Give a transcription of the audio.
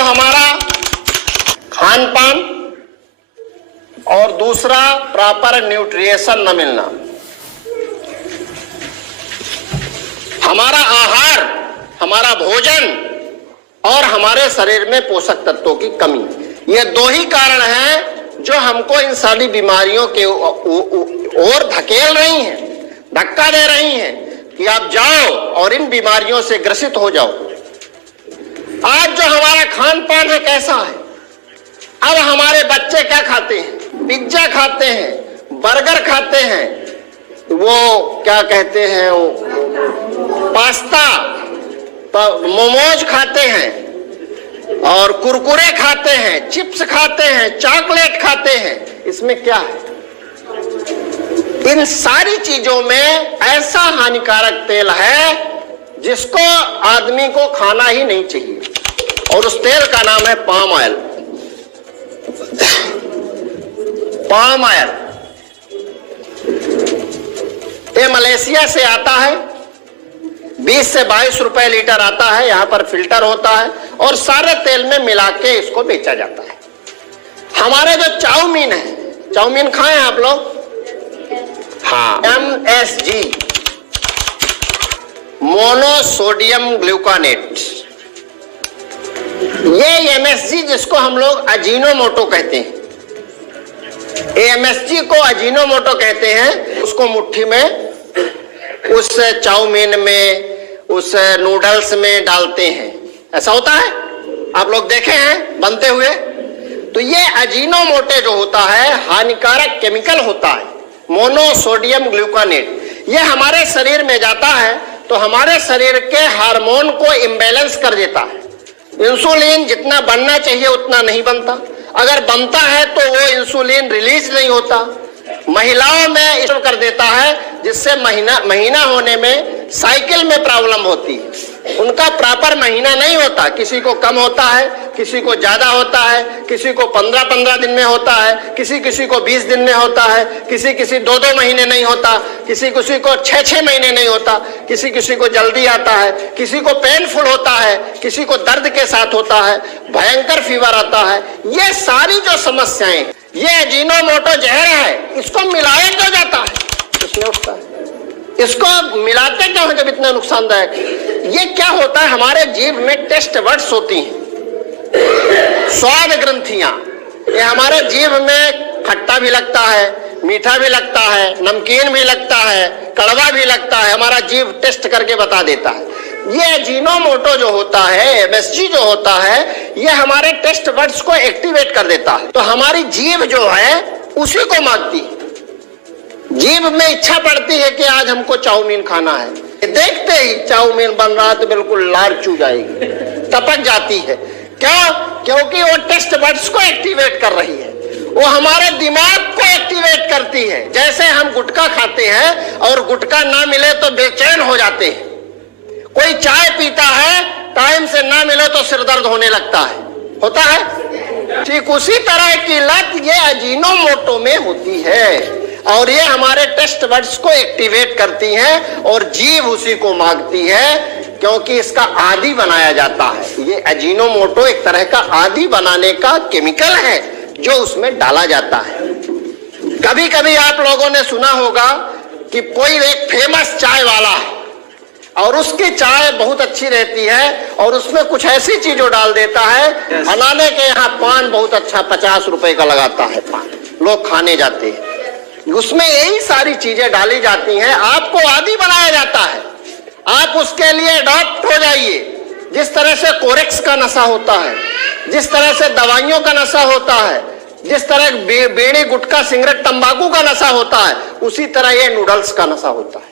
हमारा खान पान और दूसरा प्रॉपर न्यूट्रिशन न मिलना। हमारा आहार, हमारा भोजन और हमारे शरीर में पोषक तत्वों की कमी, ये दो ही कारण हैं जो हमको इन सारी बीमारियों के ओर धकेल रही हैं, धक्का दे रही हैं कि आप जाओ और इन बीमारियों से ग्रसित हो जाओ। आज जो हमारा खान पान है कैसा है? अब हमारे बच्चे क्या खाते हैं? पिज्जा खाते हैं, बर्गर खाते हैं, वो क्या कहते हैं, वो पास्ता, मोमोज खाते हैं और कुरकुरे खाते हैं, चिप्स खाते हैं, चॉकलेट खाते हैं। इसमें क्या है? इन सारी चीजों में ऐसा हानिकारक तेल है जिसको आदमी को खाना ही नहीं चाहिए और उस तेल का नाम है पाम ऑयल। पाम ऑयल ये मलेशिया से आता है, 20 से 22 रुपए लीटर आता है। यहां पर फिल्टर होता है और सारे तेल में मिला के इसको बेचा जाता है। हमारे जो चाउमीन है, चाउमीन खाए आप लोग? हाँ, MSG, मोनोसोडियम ग्लूकानेट। ये MSG जिसको हम लोग अजीनोमोटो कहते हैं, MSG को अजीनोमोटो कहते हैं। उसको मुट्ठी में उस चाउमीन में, उस नूडल्स में डालते हैं। ऐसा होता है, आप लोग देखे हैं बनते हुए। तो ये अजीनोमोटो जो होता है हानिकारक केमिकल होता है, मोनोसोडियम ग्लूकानेट। ये हमारे शरीर में जाता है तो हमारे शरीर के हार्मोन को इम्बैलेंस कर देता है। इंसुलिन जितना बनना चाहिए उतना नहीं बनता, अगर बनता है तो वो इंसुलिन रिलीज नहीं होता। महिलाओं में इस कर देता है जिससे महीना होने में साइकिल में प्रॉब्लम होती है। उनका प्रॉपर महीना नहीं होता, किसी को कम होता है, किसी को ज्यादा होता है, किसी को 15-15 दिन में होता है, किसी को 20 दिन में होता है, किसी 2-2 महीने नहीं होता, किसी को 6-6 महीने नहीं होता, किसी को जल्दी आता है, किसी को पेनफुल होता है, किसी को दर्द के साथ होता है, भयंकर फीवर आता है। ये सारी जो समस्याएं, ये अजीनोमोटो जहर है, इसको मिलाया क्यों जाता है? इसमें उठता है। इसको मिलाते क्यों है जब इतना नुकसानदायक? ये क्या होता है, हमारे जीभ में टेस्ट बड्स होती हैं, स्वाद ग्रंथियां। ये हमारे जीभ में खट्टा भी लगता है, मीठा भी लगता है, नमकीन भी लगता है, कड़वा भी लगता है। हमारा जीभ टेस्ट करके बता देता है। ये अजीनोमोटो जो होता है, MSG जो होता है, ये हमारे टेस्ट बड्स को एक्टिवेट कर देता है। तो हमारी जीभ जो है उसी को मांगती है। जीभ में इच्छा पड़ती है कि आज हमको चाउमीन खाना है, देखते ही चाउमीन बन रहा तो बिल्कुल लार चू जाएगी, टपक जाती है। क्यों? क्योंकि वो टेस्ट बड्स को एक्टिवेट कर रही है, वो हमारे दिमाग को एक्टिवेट करती है। जैसे हम गुटखा खाते हैं और गुटखा ना मिले तो बेचैन हो जाते हैं, कोई चाय पीता है टाइम से ना मिले तो सिर दर्द होने लगता है, होता है। ठीक उसी तरह की लत ये अजीनोमोटो में होती है और ये हमारे टेस्ट बड्स को एक्टिवेट करती हैं और जीभ उसी को मांगती है, क्योंकि इसका आदि बनाया जाता है। ये अजीनोमोटो एक तरह का आदि बनाने का केमिकल है जो उसमें डाला जाता है। कभी कभी आप लोगों ने सुना होगा कि कोई एक फेमस चाय वाला है और उसकी चाय बहुत अच्छी रहती है और उसमें कुछ ऐसी चीजों डाल देता है, फलाने के यहाँ पान बहुत अच्छा 50 रुपए का लगाता है पान, लोग खाने जाते हैं, उसमें यही सारी चीजें डाली जाती हैं, आपको आदी बनाया जाता है। आप उसके लिए अडॉप्ट हो जाइए। जिस तरह से कोरेक्स का नशा होता है, जिस तरह से दवाइयों का नशा होता है, जिस तरह बीड़ी गुटखा सिगरेट तंबाकू का नशा होता है, उसी तरह ये नूडल्स का नशा होता है।